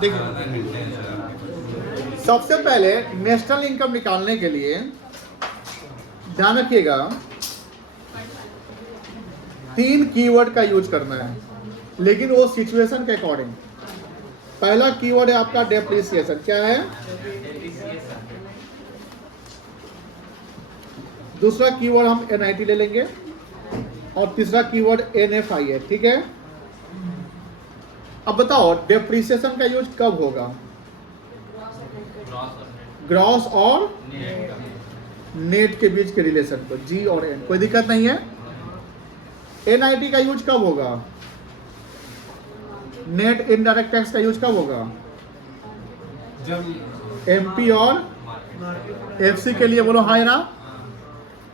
देखिए, सबसे पहले नेशनल इनकम निकालने के लिए ध्यान रखिएगा 3 कीवर्ड का यूज करना है, लेकिन वो सिचुएशन के अकॉर्डिंग। पहला कीवर्ड है आपका डेप्रिसिएशन। क्या है? दूसरा कीवर्ड हम एनआईटी ले लेंगे और तीसरा कीवर्ड एनएफआई है। ठीक है, अब बताओ डेप्रिसिएशन का यूज कब होगा? ग्रॉस और नेट के बीच के रिलेशन को, जी और एन, कोई दिक्कत नहीं है। एनआईटी का यूज कब होगा? नेट इनडायरेक्ट टैक्स का यूज कब होगा? जब एमपी और एफसी के लिए बोलो हाँ ना।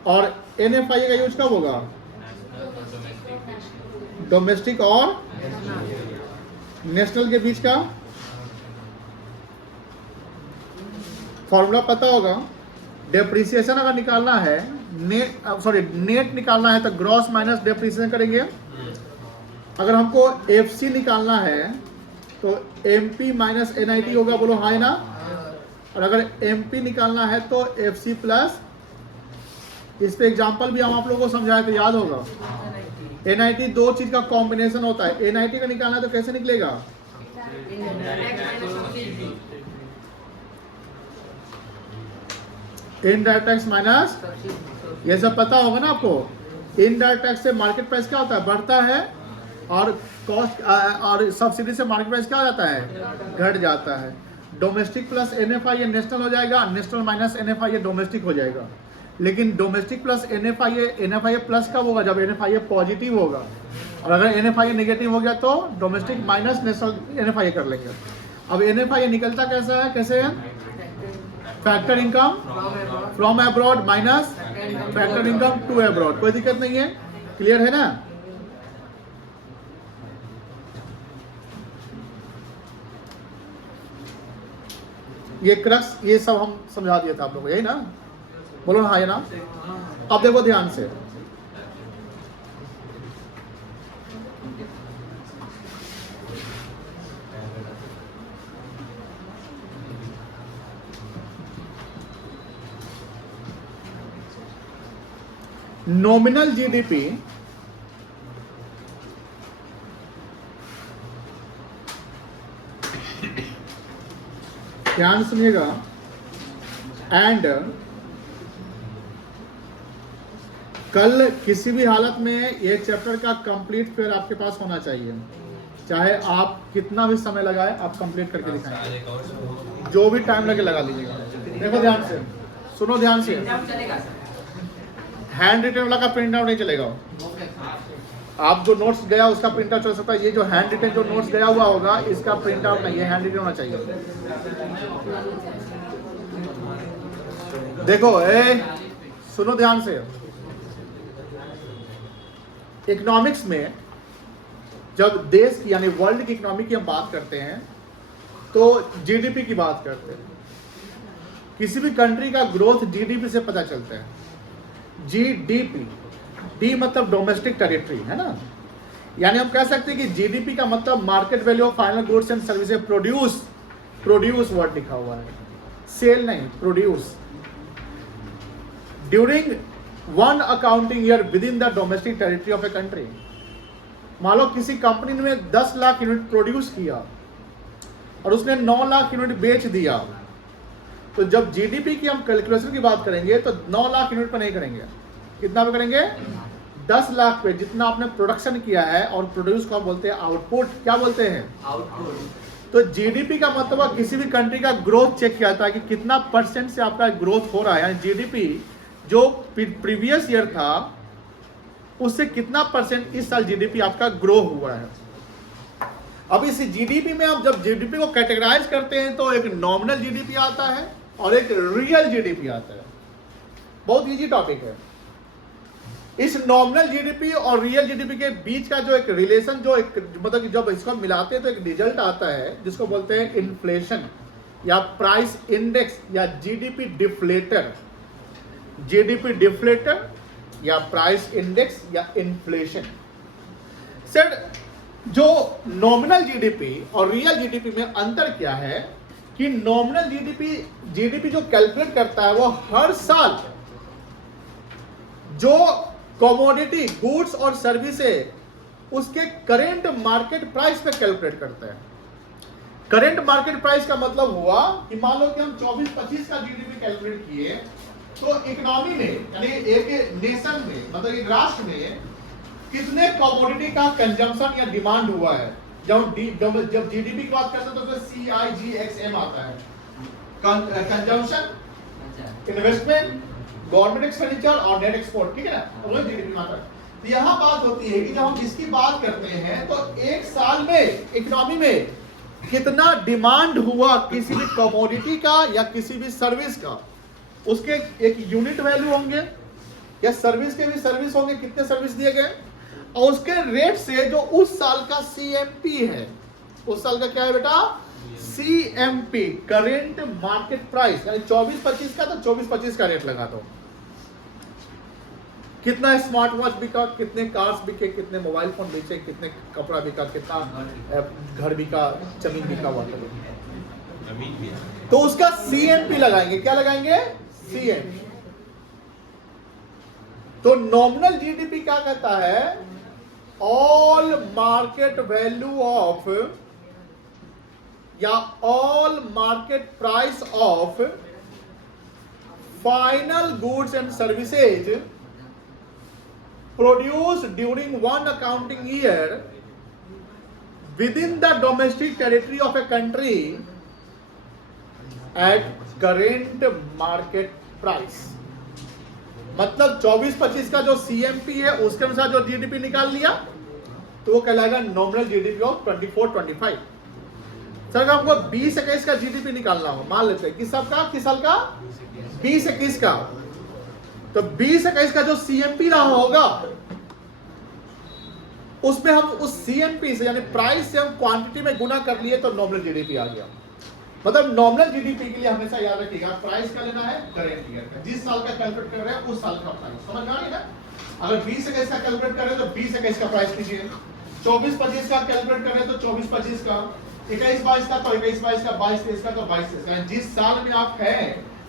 और एनएफआई का यूज कब होगा? डोमेस्टिक और नेशनल के बीच का। फॉर्मूला पता होगा। डेप्रिसिएशन अगर निकालना है, नेट निकालना है तो ग्रॉस माइनस डेप्रिसिएशन करेंगे। अगर हमको एफसी निकालना है तो एमपी माइनस एनआईटी होगा, बोलो हाँ ना। और अगर एमपी निकालना है तो एफसी प्लस, इस पे एग्जांपल भी हम आप लोगों को समझाए तो याद होगा। एनआईटी 2 चीज का कॉम्बिनेशन होता है। एनआईटी का निकालना है तो कैसे निकलेगा? इनडायरेक्ट टैक्स माइनस, ये सब पता होगा ना आपको। इनडायरेक्ट टैक्स से मार्केट प्राइस क्या होता है? बढ़ता है, और कॉस्ट और सब्सिडी से मार्केट प्राइस क्या हो जाता है? घट जाता है। डोमेस्टिक प्लस एनएफआई ये नेशनल हो जाएगा, नेशनल माइनस एनएफआई ये डोमेस्टिक हो जाएगा। लेकिन डोमेस्टिक प्लस एनएफआई प्लस कब होगा? जब एनएफआई पॉजिटिव होगा। और अगर एनएफआई नेगेटिव हो गया तो डोमेस्टिक माइनस नेशनल एनएफआई कर लेंगे। अब एनएफआई निकलता कैसा है? कैसे है? Factor income from abroad minus factor income to abroad. कोई दिक्कत नहीं है, क्लियर है ना? ये क्रक्स ये सब हम समझा दिया था आप लोगों को, यही ना? बोलो हाँ ये ना। अब देखो ध्यान से, नॉमिनल जीडीपी ध्यान सुनिएगा, एंड कल किसी भी हालत में ये चैप्टर का कंप्लीट फेयर आपके पास होना चाहिए। चाहे आप कितना भी समय लगाए, आप कंप्लीट करके दिखाएंगे। जो भी टाइम लगे लगा लीजिएगा। देखो ध्यान से, सुनो ध्यान से। हैंड रिटन वाला का प्रिंट आउट नहीं चलेगा। आप जो नोट्स गया उसका प्रिंट आउट चल सकता है। ये जो हैंड रिटन जो नोट्स गया हुआ होगा इसका प्रिंट आउट नहीं है, हैंड रिटन होना चाहिए। देखो सुनो ध्यान से। इकोनॉमिक्स में जब देश की यानी वर्ल्ड की इकोनॉमी की हम बात करते हैं तो जीडीपी की बात करते हैं। किसी भी कंट्री का ग्रोथ जीडीपी से पता चलता है। जीडीपी, डी मतलब डोमेस्टिक टेरिटरी है ना। यानी हम कह सकते हैं कि जीडीपी का मतलब market value of final goods and services produce word लिखा हुआ है, सेल नहीं, produce during 1 accounting year with in the domestic territory of a country. मान लो किसी कंपनी ने 10 लाख यूनिट प्रोड्यूस किया और उसने 9 लाख यूनिट बेच दिया, तो जब जीडीपी की हम कैलकुलेशन की बात करेंगे तो 9 लाख यूनिट पर नहीं करेंगे। कितना पे करेंगे? 10 लाख पे, जितना आपने प्रोडक्शन किया है। और प्रोड्यूस को हम बोलते हैं आउटपुट। क्या बोलते हैं? आउटपुट। तो जीडीपी का मतलब किसी भी कंट्री का ग्रोथ चेक किया जाता है कि कितना परसेंट से आपका ग्रोथ हो रहा है। यानी जीडीपी जो प्रीवियस ईयर था उससे कितना परसेंट इस साल जीडीपी आपका ग्रो हुआ है। अब इस जीडीपी में आप जब जीडीपी को कैटेगराइज करते हैं तो एक नॉमिनल जीडीपी आता है और एक रियल जीडीपी आता है। बहुत इजी टॉपिक है। इस नॉमिनल जीडीपी और रियल जीडीपी के बीच का जो एक रिलेशन, जो एक मतलब जब इसको मिलाते हैं तो एक रिजल्ट आता है जिसको बोलते हैं इन्फ्लेशन या प्राइस इंडेक्स या जीडीपी डिफ्लेटर। जीडीपी डिफ्लेटर या प्राइस इंडेक्स या इन्फ्लेशन। सर जो नॉमिनल जीडीपी और रियल जीडीपी में अंतर क्या है कि नॉमिनल जीडीपी जो कैलकुलेट करता है वो हर साल जो कमोडिटी गुड्स और सर्विसेज उसके करेंट मार्केट प्राइस पे कैलकुलेट करता है। करेंट मार्केट प्राइस का मतलब हुआ कि मान लो कि हम 24-25 का जीडीपी कैलकुलेट किए तो इकोनॉमी में यानी एक नेशन में मतलब एक राष्ट्र में कितने कमोडिटी का कंजम्पशन या डिमांड हुआ है। जब जीडीपी की बात करते हैं तो CIGXM आता है, कंजम्पशन, इन्वेस्टमेंट, गवर्नमेंट एक्सपेंडिचर और नेट एक्सपोर्ट, ठीक है ना, वो जीडीपी में आता है। तो यहाँ बात होती है कि जब हम इसकी बात करते हैं तो एक साल में इकोनॉमी में कितना डिमांड हुआ किसी भी कमोडिटी का या किसी भी सर्विस का, उसके एक यूनिट वैल्यू होंगे या सर्विस के भी सर्विस होंगे, कितने सर्विस दिए गए और उसके रेट से जो उस साल का CMP है, उस साल का क्या है बेटा, CMP, करेंट मार्केट प्राइस, यानी 24-25 का तो 24-25 का रेट लगा दो। कितना स्मार्ट वॉच बिका, कितने कार्स बिके, कितने मोबाइल फोन बेचे, कितने कपड़ा बिका, कितना घर बिका, जमीन बिका, तो उसका CMP लगाएंगे। क्या लगाएंगे? CMP। तो नॉमिनल जीडीपी क्या कहता है? ऑल मार्केट वैल्यू ऑफ या all market price of final goods and services produced during one accounting year within the domestic territory of a country at current market price। मतलब 24-25 का जो CMP है उसके अनुसार जो जीडीपी निकाल लिया तो वो कहलाएगा नॉमिनल जीडीपी ऑफ 24-25। सर हमको 20-21 का जीडीपी निकालना हो, मान लेते हैं किस साल का 20-21 का, तो 20-21 का जो CMP रहा होगा उसमें हम उस CMP से यानी प्राइस से हम क्वांटिटी में गुना कर लिए तो नॉमिनल जीडीपी आ गया। मतलब नॉमिनल जीडीपी के लिए हमेशा याद रखिएगा प्राइस का लेना है करेंट ईयर का, जिस साल का कैलकुलेट कर रहे हैं उस साल का प्राइस, समझ आ रही है ना। अगर 20-21 का कैलकुलेट कर रहे हैं तो 20-21 का प्राइस कीजिए, 24-25 का कैलकुलेट कर रहे हैं तो 24-25 का, 21-22 का तो 21-22 का, 22-23 का तो 22-23 का। जिस साल में आप हैं,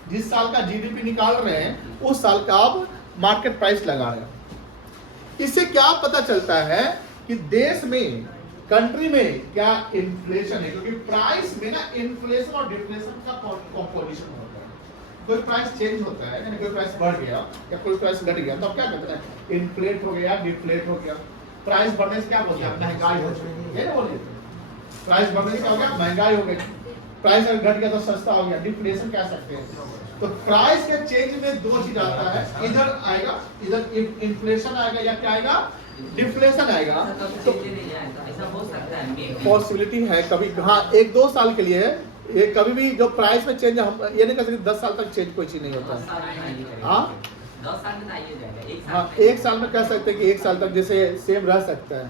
जिस साल का जीडीपी निकाल रहे हैं उस साल का आप मार्केट प्राइस लगा रहे हैं। इससे क्या पता चलता है कि देश में, कंट्री में क्या इन्फ्लेशन है, क्योंकि प्राइस में ना इन्फ्लेशन और डिफ्लेशन का कॉम्पोजिशन होता है। कोई प्राइस चेंज होता है, यानी कोई प्राइस बढ़ गया या कोई प्राइस घट गया तो आप क्या कहते हैं, इन्फ्लेट हो गया, डिफ्लेट हो गया। प्राइस बढ़ने से क्या बोलते हैं, महंगाई हो गई, ये ना बोलिए। प्राइस बढ़ने से क्या हो गया, महंगाई हो गई। प्राइस अगर घट गया तो सस्ता हो गया, डिफ्लेशन कह सकते हैं। तो प्राइस के चेंज में दो चीज आता है, इधर आएगा, इधर इन्फ्लेशन आएगा या क्या आएगा, डिफ्लेशन आएगा। तो ऐसा हो सकता है, पॉसिबिलिटी है कभी, हाँ 1-2 साल के लिए ये कभी भी जो प्राइस में चेंज, हम ये नहीं कह सकते 10 साल तक चेंज कोई चीज नहीं होता है। हाँ 10 साल में आइए जाएगा, हाँ 1 साल में कह सकते हैं कि 1 साल तक जैसे सेम रह सकता है।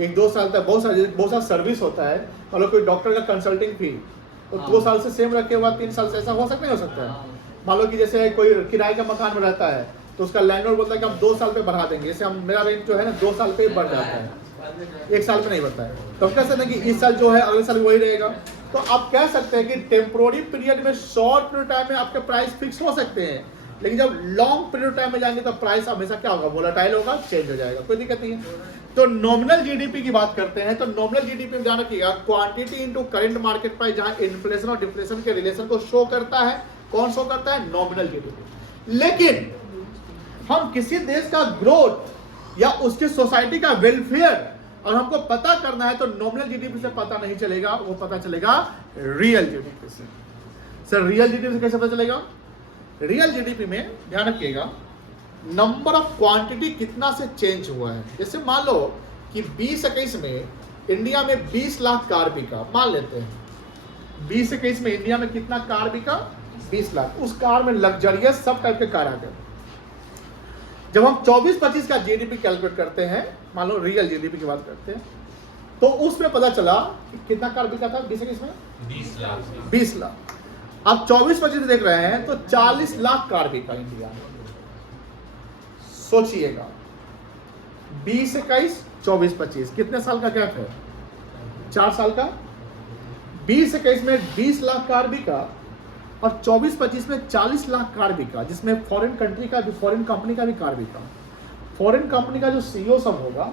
1-2 साल तक बहुत सारा सर्विस होता है, मतलब कोई डॉक्टर का कंसल्टिंग फी तो 2 साल से सेम रखे हुआ 3 साल से ऐसा हो सकता है, हो सकता है। मान लो कि जैसे कोई किराए का मकान में रहता है तो उसका लैंडलॉर्ड बोलता है कि हम 2 साल पे बढ़ा देंगे, जैसे हम मेरा रेंट जो है ना 2 साल पे बढ़ जाता है, 1 साल पे नहीं बढ़ता है। तो हम कह सकते हैं कि इस साल जो है अगले साल वही रहेगा। तो आप कह सकते हैं कि टेम्पोररी पीरियड में, शॉर्ट पीरियड टाइम में आपके प्राइस फिक्स हो सकते हैं, लेकिन जब लॉन्ग पीरियड टाइम में जाएंगे तो प्राइस हमेशा क्या होगा, वोलेटाइल होगा, चेंज हो जाएगा, कोई दिक्कत नहीं है। तो नॉमिनल जीडीपी की बात करते हैं तो नॉमिनल जीडीपी में ध्यान रखिएगा quantity into current market price, जहां इन्फ्लेशन और डिफ्लेशन के रिलेशन को शो करता है। कौन शो करता है, नॉमिनल जीडीपी। लेकिन हम किसी देश का ग्रोथ या उसकी सोसाइटी का वेलफेयर और हमको पता करना है तो नॉमिनल जीडीपी से पता नहीं चलेगा, वो पता चलेगा रियल जीडीपी से। सर रियल जीडीपी से कैसे पता चलेगा? रियल जीडीपी में ध्यान रखिएगा नंबर ऑफ क्वांटिटी कितना से चेंज हुआ है। जैसे मान लो कि 20-21 में इंडिया में 20 लाख कार बिका, मान लेते हैं 20-21 में इंडिया में कितना कार बिका, 20 लाख। उस कार में लग्जरियस सब टाइप के कार आ गए। जब हम 24-25 का जीडीपी कैलकुलेट करते हैं, मान लो रियल जीडीपी की बात करते हैं, तो उसमें पता चला कि कितना कार बिका था 20-21 में, 20 लाख। आप 24-25 देख रहे हैं तो 40 लाख कार बिका इंडिया में। सोचिएगा 20-21 24-25 कितने साल का गैप है? 4 साल का। 20-21 में 20 लाख कार बिका और 24-25 में 40 लाख कार बिका, जिसमें फॉरेन कंट्री का भी, फॉरेन कंपनी का भी कार बिका। फॉरेन कंपनी का जो सीईओ सब होगा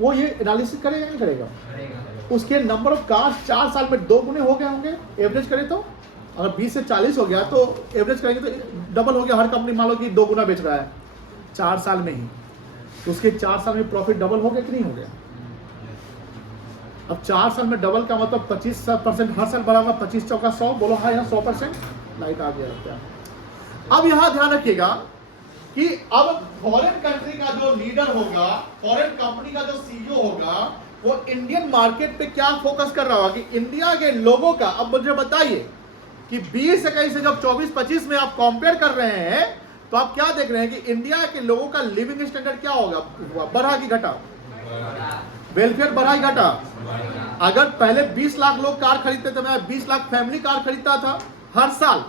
वो ये एनालिसिस करेगा नहीं करेगा? उसके नंबर ऑफ कार 4 साल में 2 गुने हो गए होंगे एवरेज करें तो। अगर 20 से 40 हो गया तो एवरेज करेंगे तो डबल हो गया। हर कंपनी मान लो कि 2 गुना बेच रहा है 4 साल में ही, तो उसके 4 साल में प्रॉफिट डबल हो गया कि नहीं हो गया? अब 4 साल में डबल का मतलब 25% हर साल बढ़ागा। 25 चौका 100, बोलो हाँ, यहाँ 100% लाइट आ गया लगता है। अब यहाँ ध्यान रखिएगा कि अब फॉरेन कंट्री का जो लीडर होगा, फॉरेन कंपनी का जो सीईओ होगा, वो इंडियन मार्केट पे क्या फोकस कर रहा होगा कि इंडिया के लोगों का। अब मुझे बताइए कि 20-21 से जब 24-25 में आप कंपेयर कर रहे हैं तो आप क्या देख रहे हैं कि इंडिया के लोगों का लिविंग स्टैंडर्ड क्या होगा? बढ़ा कि घटा? वेलफेयर बढ़ा ही घटा? अगर पहले 20 लाख लोग कार खरीदते थे, मैं 20 लाख फैमिली कार खरीदता था हर साल।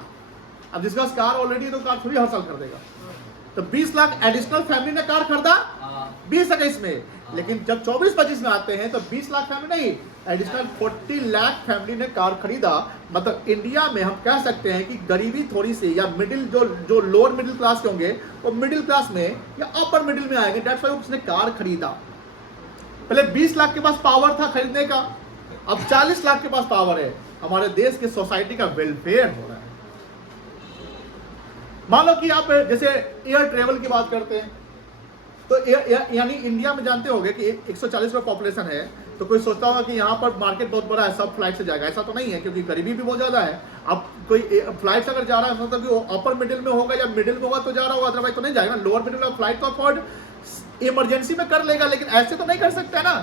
अब जिसका कार ऑलरेडी है तो कार थोड़ी हर साल खरीदेगा, तो 20 लाख एडिशनल फैमिली ने कार खरीदा 20-21 में। लेकिन जब 24-25 में आते हैं तो 20 लाख फैमिली नहीं, एडिशनल 40 लाख फैमिली ने कार खरीदा। मतलब इंडिया में हम कह सकते हैं कि गरीबी थोड़ी सी, या मिडिल जो लोअर मिडिल क्लास के होंगे वो मिडिल क्लास में या अपर मिडिल में आएंगे। दैट्स व्हाई उसने कार खरीदा। पहले 20 लाख के पास पावर था खरीदने का, अब 40 लाख के पास पावर है। हमारे देश की सोसाइटी का वेलफेयर हो रहा है। मान लो कि आप जैसे एयर ट्रेवल की बात करते हैं तो यानी इंडिया में जानते होंगे कि 140 करोड़ पॉपुलेशन है, तो कोई सोचता होगा कि यहाँ पर मार्केट बहुत बड़ा है, सब फ्लाइट से जाएगा। ऐसा तो नहीं है, क्योंकि गरीबी भी बहुत ज्यादा है। अब कोई फ्लाइट से अगर जा रहा है मतलब कि वो अपर मिडिल में होगा या मिडिल में होगा तो जा रहा होगा, अदरवाइज तो नहीं जाएगा। लोअर मिडिल में फ्लाइट तो अफोर्ड इमरजेंसी में कर लेगा, लेकिन ऐसे तो नहीं कर सकता ना।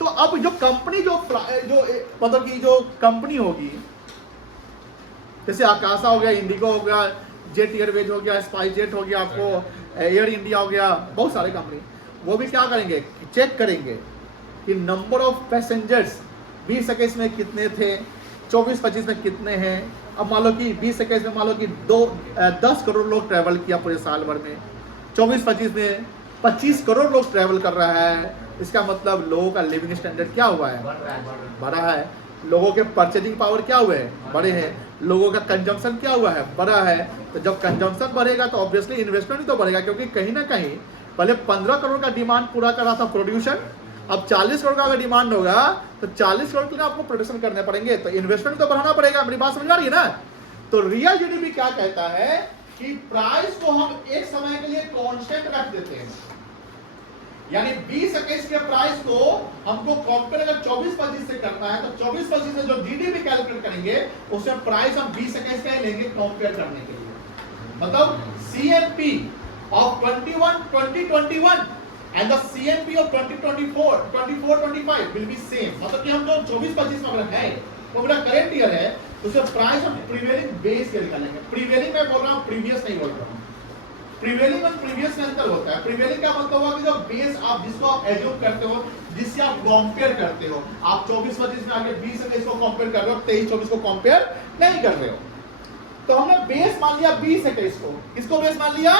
तो अब जो कंपनी जो मतलब कि जो कंपनी होगी, जैसे आकाशा हो गया, इंडिगो हो गया, जेट एयरवेज हो गया, स्पाइस जेट हो गया, आपको एयर इंडिया हो गया, बहुत सारे कंपनी, वो भी क्या करेंगे? चेक करेंगे कि नंबर ऑफ पैसेंजर्स 20-21 में कितने थे, 24-25 में कितने हैं। अब मान लो कि 20-21 में मान लो कि 10 करोड़ लोग ट्रैवल किया पूरे साल भर में, 24-25 में 25 करोड़ लोग ट्रैवल कर रहा है। इसका मतलब लोगों का लिविंग स्टैंडर्ड क्या हुआ है? बढ़ा है। लोगों के परचेजिंग पावर क्या हुए हैं? बढ़े हैं। लोगों का कंजम्पशन क्या हुआ है? बढ़ा है। तो जब कंजम्पशन बढ़ेगा तो ऑब्वियसली इन्वेस्टमेंट भी तो बढ़ेगा, क्योंकि कहीं ना कहीं पहले 15 करोड़ का डिमांड पूरा कर रहा था प्रोड्यूशन, अब 40 करोड़ का अगर डिमांड होगा तो 40 करोड़ के लिए आपको प्रोडक्शन करने पड़ेंगे, तो इन्वेस्टमेंट तो बढ़ाना पड़ेगा। मेरी बात समझ आ रही है ना? तो रियल जीडीपी क्या कहता है कि प्राइस को हम एक समय के लिए कांस्टेंट रख देते हैं, यानी 20-21 के प्राइस को हमको कंपेयर अगर 24-25 से करना है तो 24-25 से जो जीडीपी कैलकुलेट करेंगे उसमें प्राइस हम 20-21 का ही लेंगे कंपेयर करने के लिए। मतलब CNP of 2021 and the CNP of 2024-25 will be same. मतलब कि हम जो 24-25 में अगर है वो मेरा करेंट ईयर है, उसमें प्राइस हम प्रीवेलिंग बेस के निकालेंगे। प्रीवेलिंग में बोल रहा हूं, प्रीवियस नहीं बोल रहा हूं। प्रीवेलिंग और प्रीवियस में अंतर होता है। प्रीवेलिंग का मतलब हुआ कि जो बेस आप जिसको आप एज्यूम करते हो, जिससे आप कंपेयर करते हो, आप 24-25 में आगे 20-21 को कंपेयर कर रहे हो, 23-24 को कंपेयर नहीं कर रहे हो। तो हमने बेस मान लिया 20-21 को, किसको बेस मान लिया?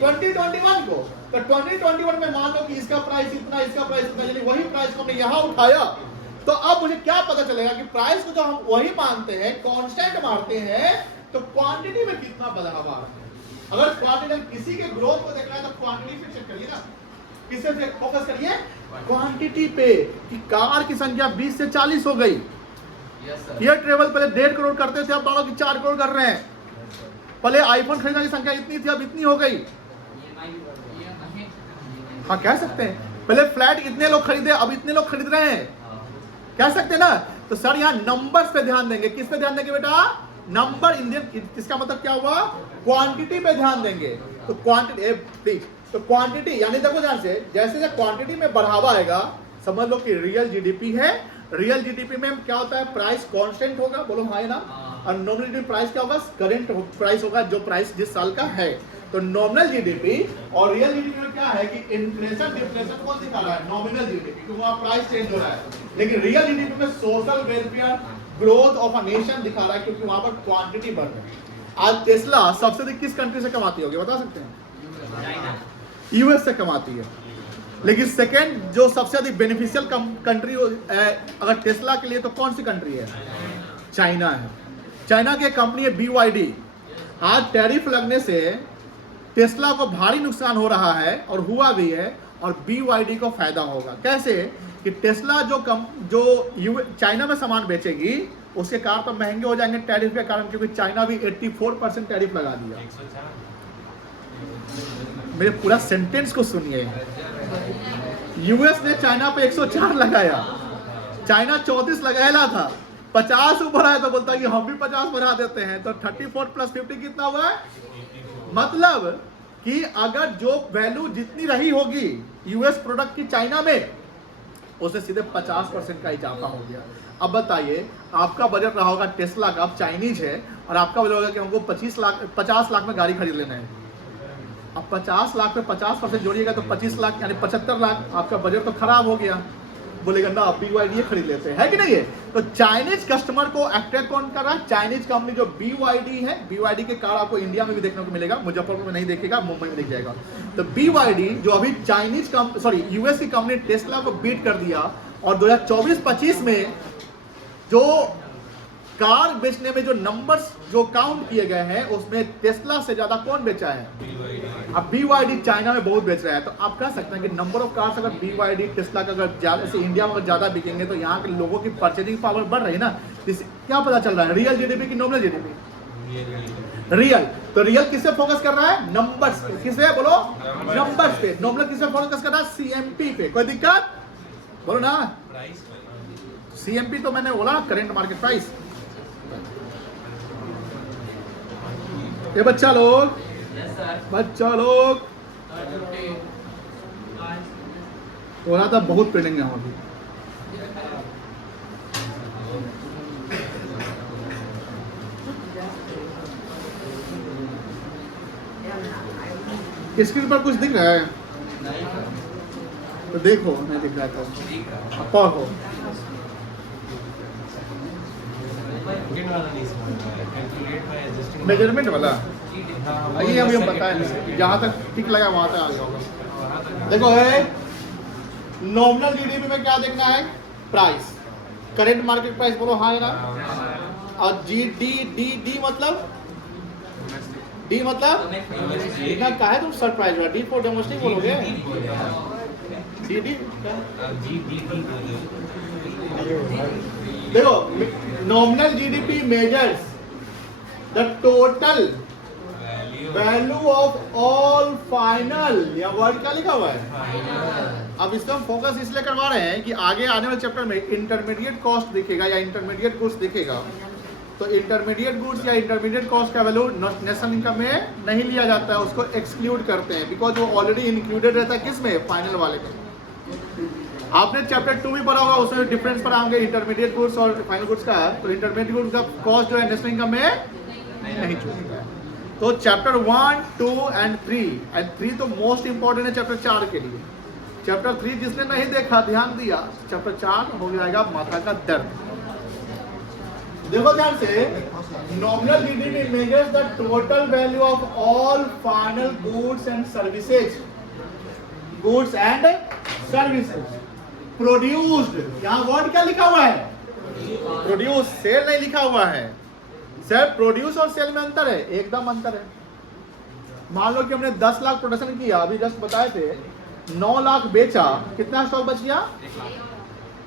2021 को। तो 2021 में मान लो कि इसका प्राइस इतना, इसका प्राइस इतना, यानी वही प्राइस को हमने यहां उठाया। तो अब मुझे क्या पता चलेगा कि प्राइस को जो हम वही मानते हैं, कांस्टेंट मानते हैं, तो क्वांटिटी में कितना बदलाव आ रहा है। अगर क्वांटिटी किसी के ग्रोथ को देखना है तो क्वांटिटी पे चेक करिए ना, किससे फोकस करिए? क्वांटिटी पे, कि कार की संख्या 20 से 40 हो गई। एयर ट्रेवल पहले 1.5 करोड़ करते थे, अब मान लो कि 4 करोड़ कर रहे हैं। पहले आईफोन खरीदने की संख्या इतनी थी, अब इतनी हो गई। हाँ कह सकते हैं, पहले फ्लैट इतने लोग खरीदे, अब इतने लोग खरीद रहे हैं, कह सकते हैं ना। तो सर यहाँ नंबर्स पे ध्यान देंगे। किस पे ध्यान देंगे बेटा? नंबर। इंडियन, इसका मतलब क्या हुआ? क्वांटिटी पे ध्यान देंगे। तो क्वांटिटी, तो क्वांटिटी यानी देखो ध्यान से, जैसे जैसे क्वांटिटी में बढ़ावा आएगा, समझ लो कि रियल जीडीपी है। रियल जीडीपी में क्या होता है? प्राइस कांस्टेंट होगा, बोलो हाँ ना। और नॉमिनल जीडीपी प्राइस क्या होगा? करंट प्राइस होगा, जो प्राइस जिस साल का है। तो नॉमिनल जीडीपी और रियल जीडीपी में क्या है कि इन्फ्लेशन डिफ्लेशन कौन दिखा रहा है? नॉमिनल जीडीपी, क्योंकि वहां प्राइस चेंज हो रहा है। लेकिन रियल जीडीपी में social welfare, growth of a nation दिखा रहा है, क्योंकि वहां पर क्वांटिटी बढ़ रही है। आज टेस्ला सबसे अधिक किस कंट्री से कमाती होगी, बता सकते हैं? यूएस से कमाती है। लेकिन सेकेंड जो सबसे अधिक बेनिफिशियल कंट्री अगर टेस्ला के लिए तो कौन सी कंट्री है? चाइना है। चाइना की कंपनी है BYD। आज टैरिफ लगने से टेस्ला को भारी नुकसान हो रहा है और हुआ भी है, और BYD को फायदा होगा। कैसे कि टेस्ला जो चाइना में सामान बेचेगी उसके कार तो महंगे हो जाएंगे टैरिफ के कारण, क्योंकि चाइना भी 84% टैरिफ लगा दिया। मेरे पूरा सेंटेंस को सुनिए। यूएस ने चाइना पे 104 लगाया, चाइना 34 लगाया था, 50 ऊपर आया तो बोलता है कि हम भी 50 बढ़ा देते हैं, तो 34 + 50 कितना हुआ है? मतलब कि अगर जो वैल्यू जितनी रही होगी यूएस प्रोडक्ट की चाइना में, उसे सीधे 50% का इजाफा हो गया। अब बताइए, आपका बजट रहा होगा टेस्ला का, आप चाइनीज है, और आपका बजट होगा कि हमको 50 लाख में गाड़ी खरीद लेना है। अब 50 लाख में 50% जोड़िएगा तो 25 लाख यानी 75 लाख, आपका बजट तो खराब हो गया। बोलेगा ना आप BYD खरीद लेते हैं, है कि नहीं है? तो चाइनीज कस्टमर को अट्रैक्ट कौन कर रहा है? चाइनीज कंपनी जो BYD है। BYD के कार आपको इंडिया में भी देखने को मिलेगा, मुजफ्फरपुर में नहीं देखेगा, मुंबई में दिख जाएगा। तो BYD जो अभी यूएस की कंपनी टेस्ला को बीट कर दिया, और 2024-25 में जो कार बेचने में जो नंबर्स जो काउंट किए गए हैं उसमें टेस्ला से ज्यादा कौन बेचा है? अब BYD चाइना में बहुत बेच रहा है। तो आप कह सकते हैं कि नंबर ऑफ कार्स अगर BYD टेस्ला का अगर ज्यादा से इंडिया में ज्यादा बिकेंगे तो यहाँ के लोगों की परचेजिंग पावर बढ़ रही है ना। इससे क्या पता चल रहा है? रियल GDP की नॉमिनल GDP? रियल। तो रियल किससे फोकस कर रहा है? नंबर्स पे। किससे? बोलो, नंबर्स पे। नॉमिनल किससे फोकस कर रहा है? CMP पे। कोई दिक्कत? बोलो ना। CMP तो मैंने बोला करेंट मार्केट प्राइस। ये बच्चा लोग थोड़ा था बहुत पेंडिंग है अभी। स्क्रीन पर कुछ दिख रहा है? तो देखो, नहीं दिख रहा है तो हो मेजरमेंट वाला ये अभी हम बताएं, जहाँ तक ठीक लगा वहाँ तक आ गया होगा। देखो है नॉमिनल GDP में क्या देखना है? Price, current market price. बोलो हाँ है ना। और डी मतलब डी मतलब इतना का है? तुम सरप्राइज हुआ। डी फॉर डोमेस्टिक बोलोगे? डी देखो, nominal GDP measures the total value of all final. या वर्ड क्या लिखा हुआ है? अब इसका हम फोकस इसलिए करवा रहे हैं कि आगे आने वाले चैप्टर में इंटरमीडिएट कॉस्ट दिखेगा या इंटरमीडिएट गुड्स दिखेगा, तो इंटरमीडिएट गुड्स या इंटरमीडिएट कॉस्ट का वैल्यू नेशनल इनकम में नहीं लिया जाता है, उसको एक्सक्लूड करते हैं, बिकॉज वो ऑलरेडी इंक्लूडेड रहता है किसमें? फाइनल वाले में। आपने चैप्टर 2 भी पढ़ा होगा, उसमें डिफरेंस पढ़ाएंगे इंटरमीडिएट गुड्स और फाइनल गुड्स का। तो इंटरमीडिएट गुड्स का कॉस्ट जो है नेशनल इनकम में नहीं छूटता है। तो चैप्टर 1, 2 एंड 3 तो मोस्ट इंपॉर्टेंट है चैप्टर 4 के लिए। चैप्टर 3 जिसने नहीं देखा, ध्यान दिया, चैप्टर 4 हो जाएगा माथा का दर्द। देखो ध्यान से, nominal GDP measures the total value of all final goods and services. Produced, यहाँ वर्ड क्या लिखा हुआ है? प्रोड्यूस, सेल नहीं लिखा हुआ है। सर प्रोड्यूस और सेल में अंतर है, एकदम अंतर है। मान लो कि हमने 10 लाख प्रोडक्शन किया, अभी जस्ट बताए थे, 9 लाख बेचा, कितना स्टॉक बच गया?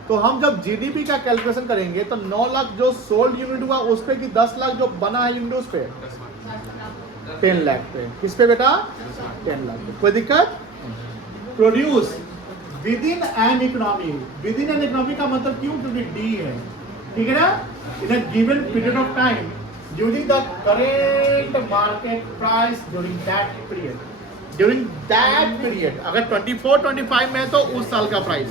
तो हम जब GDP का कैलकुलेशन करेंगे तो 9 लाख जो सोल्ड यूनिट हुआ उस पे कि 10 लाख जो बना है यूनिट उस पे 10 लाख पे। किस पे बेटा? 10 लाख पे। कोई दिक्कत? Produce within an economy. Within an economy का मतलब क्यों? क्योंकि डी है, ठीक है ना। In a given period of time during the current market price during that period. अगर 24-25 में है तो उस साल का प्राइस,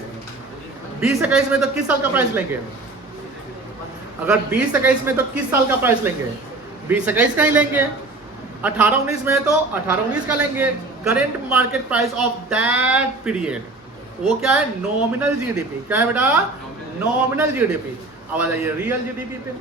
20-21 में तो किस साल का प्राइस लेंगे? अगर 20-21 में तो किस साल का प्राइस लेंगे? 20-21 का ही लेंगे। 18-19 में है तो 18-19 का लेंगे। Current market price of that period, वो क्या है? Nominal GDP। क्या है बेटा? Nominal GDP। अब आ जाइए रियल GDP पे।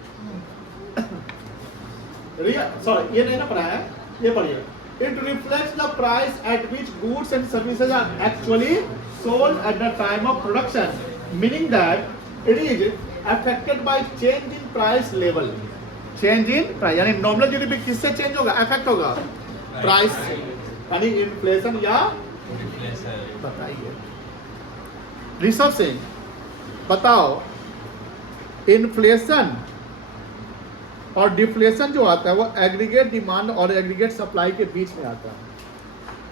सॉरी ये नहीं ना पढ़ा है, ये पढ़िए। It reflects the price at which goods and services are actually sold at the time of production, meaning that it is affected by change in price level. Change in price यानी nominal GDP किससे change होगा, affect होगा price से, यानी inflation या बताइए ऋषभ सिंह बताओ, inflation और डिफ्लेशन जो आता है वो एग्रीगेट डिमांड और एग्रीगेट सप्लाई के बीच में आता है।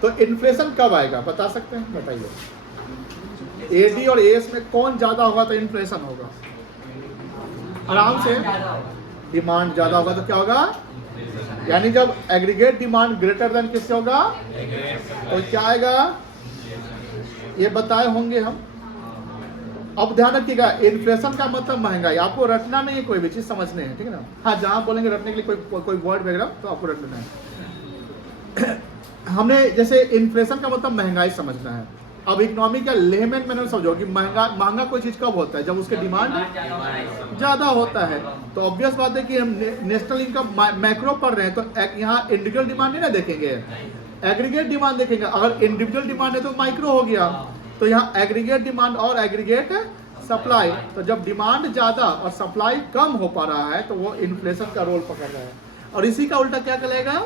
तो इन्फ्लेशन कब आएगा बता सकते हैं, बताइए। एडी और एस में कौन ज्यादा होगा तो इन्फ्लेशन होगा, आराम से। डिमांड ज्यादा होगा तो क्या होगा, यानी जब एग्रीगेट डिमांड ग्रेटर देन किससे होगा तो क्या आएगा, ये बताए होंगे हम। अब ध्यान रखिएगा, इन्फ्लेशन का मतलब महंगाई, आपको रटना नहीं है, कोई भी चीज समझने है, ठीक है ना। हाँ, जहां बोलेंगे रटने के लिए कोई वर्ड वगैरह तो आपको रटना है। हमने जैसे इन्फ्लेशन का मतलब महंगाई समझना है। अब इकोनॉमी का लेमैन मैंने समझो कि महंगा कोई चीज कब होता है, जब उसके डिमांड ज्यादा होता है। तो ऑब्वियस बात है कि हम नेशनल इनकम मैक्रो पढ़ रहे हैं तो यहाँ इंडिविजुअल डिमांड नहीं ना देखेंगे, एग्रीगेट डिमांड देखेंगे। अगर इंडिविजुअल डिमांड है तो माइक्रो हो गया, तो यहाँ एग्रीगेट डिमांड और एग्रीगेट सप्लाई। तो जब डिमांड ज्यादा और सप्लाई कम हो पा रहा है तो वो इन्फ्लेशन का रोल पकड़ रहा है। और इसी का उल्टा क्या कहलाएगा,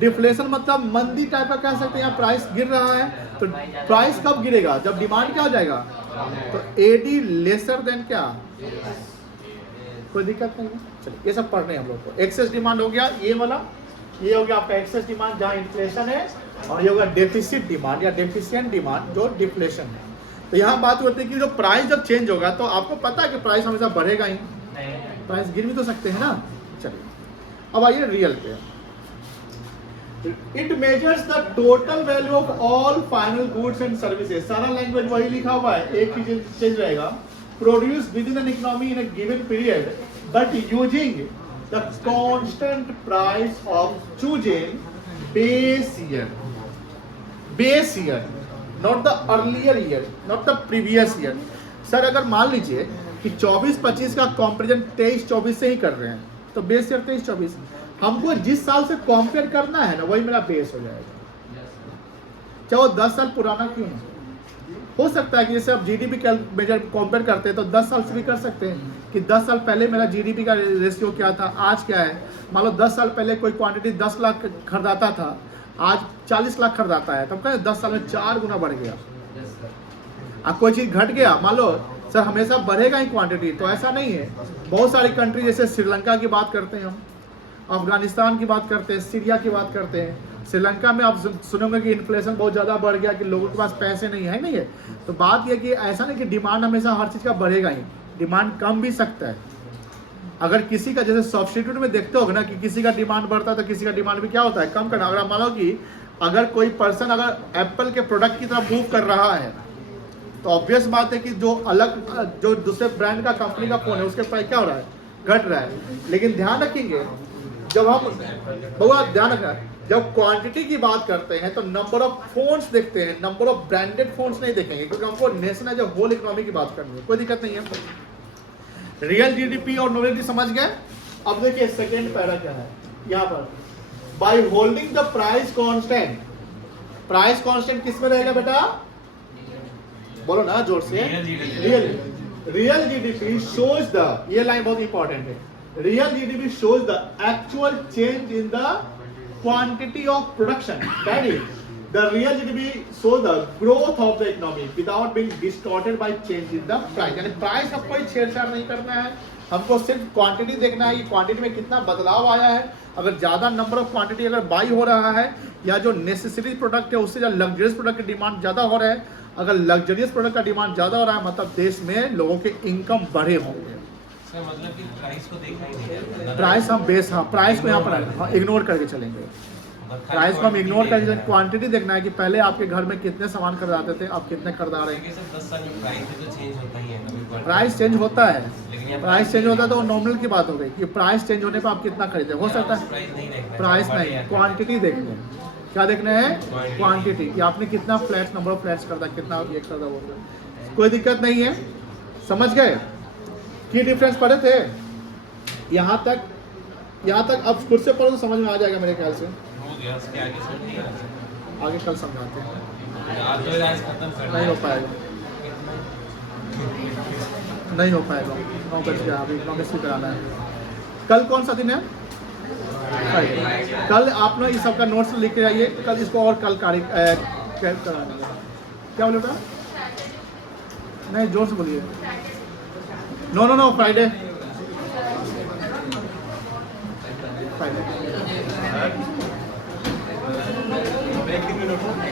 डिफ्लेशन, मतलब मंदी टाइप का कह सकते हैं। यहाँ प्राइस गिर रहा है तो प्राइस कब गिरेगा, जब डिमांड क्या हो जाएगा, तो एडी लेसर देन क्या, कोई दिक्कत नहीं है। चलिए ये सब पढ़ने हम लोग को। एक्सेस डिमांड हो गया ये वाला, ये हो गया आपका एक्सेस डिमांड जहाँ इन्फ्लेशन है, और ये होगा डेफिसिट डिमांड या डेफिशिएंट डिमांड जो डिफ्लेशन है। तो यहाँ बात होती है कि जो प्राइस जब चेंज होगा तो आपको पता है कि प्राइस हमेशा बढ़ेगा ही, प्राइस गिर भी तो सकते हैं ना। चलिए अब आइए रियल पे। It measures the total value of all final goods and services. सारा लैंग्वेज वही लिखा हुआ है, एक ही चेंज रहेगा। Produce within an economy in a given period but using the constant price of choosing base year, base year, not the earlier year, not the previous year. Sir अगर मान लीजिए कि 24-25 का कंपैरिजन 23-24 से ही कर रहे हैं तो बेस ईयर 23-24, हमको जिस साल से कंपेयर करना है ना वही मेरा बेस हो जाएगा, चाहे वो 10 साल पुराना क्यों ना हो। सकता है कि जैसे आप जीडीपी मेजर कंपेयर करते हैं तो 10 साल से भी कर सकते हैं कि 10 साल पहले मेरा जीडीपी का रेशियो क्या था, आज क्या है। मान लो 10 साल पहले कोई क्वांटिटी 10 लाख खरीदाता था, आज 40 लाख खरीदाता है, तब कहें 10 साल में 4 गुना बढ़ गया। अब कोई चीज़ घट गया, मान लो सर हमेशा बढ़ेगा ही क्वांटिटी, तो ऐसा नहीं है। बहुत सारी कंट्री जैसे श्रीलंका की बात करते हैं हम, अफगानिस्तान की बात करते हैं, सीरिया की बात करते हैं। श्रीलंका में आप सुनोगे कि इन्फ्लेशन बहुत ज़्यादा बढ़ गया, कि लोगों के पास पैसे नहीं है, नहीं है। तो बात यह कि ऐसा नहीं कि डिमांड हमेशा हर चीज़ का बढ़ेगा ही, डिमांड कम भी सकता है। अगर किसी का जैसे सब्स्टिट्यूट में देखते हो ना कि किसी का डिमांड बढ़ता है तो किसी का डिमांड भी क्या होता है, कम करना। अगर आप मानो कि अगर कोई पर्सन अगर एप्पल के प्रोडक्ट की तरफ मूव कर रहा है तो ऑब्वियस बात है कि जो अलग जो दूसरे ब्रांड का कंपनी का फोन है उसके प्राइस क्या हो रहा है, घट रहा है। लेकिन ध्यान रखेंगे जब हम बहुत ध्यान रखना, जब क्वांटिटी की बात करते हैं तो नंबर ऑफ फोन्स देखते हैं, नंबर ऑफ ब्रांडेड फोन्स नहीं देखेंगे, क्योंकि हमको नेशनल जो होल इकोनॉमी की बात करनी है। कोई दिक्कत नहीं है। रियल जीडीपी और नॉमिनल समझ गए। अब देखिए सेकेंड पैरा क्या है यहाँ पर, by holding the price constant. Price constant किस में रहेगा बेटा, बोलो ना जोर से। रियल जीडीपी शोज द, ये लाइन बहुत इंपॉर्टेंट है, real GDP shows the actual change in the quantity of production. That is, the real GDP shows the growth of the economy without being distorted by change in the price. यानी price का कोई छेड़छाड़ नहीं करना है, हमको सिर्फ quantity देखना है कि क्वांटिटी में कितना बदलाव आया है। अगर ज़्यादा नंबर ऑफ क्वांटिटी अगर बाई हो रहा है या जो नेसेसरी प्रोडक्ट है उससे लग्जरियस प्रोडक्ट की डिमांड ज़्यादा हो रहा है, अगर लग्जरियस प्रोडक्ट का डिमांड ज़्यादा हो रहा है मतलब देश में लोगों के इनकम बढ़े होंगे। मतलब कि प्राइस को देखना ही नहीं है, प्राइस हम बेस, हाँ प्राइस को यहाँ पर इग्नोर करके चलेंगे। प्राइस को हम इग्नोर करके क्वांटिटी देखना है कि पहले आपके घर में कितने सामान खरीदाते थे, आप कितने खरीदा रहे हैं। 10 साल में प्राइस तो चेंज होता ही है, प्राइस चेंज होता है, प्राइस चेंज होता है तो नॉर्मल की बात हो गई कि प्राइस चेंज होने पर आप कितना खरीदे। हो सकता है प्राइस नहीं, क्वांटिटी देखने हैं। क्या देखना है, क्वांटिटी, कि आपने कितना फ्लैट्स, नंबर ऑफ फ्लैट्स खरीदा, कितना ये खरीदा, वो खरीदा। कोई दिक्कत नहीं है, समझ गए की डिफरेंस पढ़े थे यहाँ तक। अब खुद से पढ़ो तो समझ में आ जाएगा मेरे ख्याल से। हो गया, उसके आगे समझ नहीं आ रहा। आगे कल समझाते हैं। आज तो आज खत्म कर नहीं हो पाएगा, नहीं हो पाएगा। 9 बज गया, अभी 9 बजे कराना है। कल कौन सा दिन है? फ्राइडे। कल आप लोग इस सब का नोट्स लिख के आइए, कल इसको और कल कराना है। क्या बोले बेटा? नहीं, जोर से बोलिए। No no no, Friday, Friday.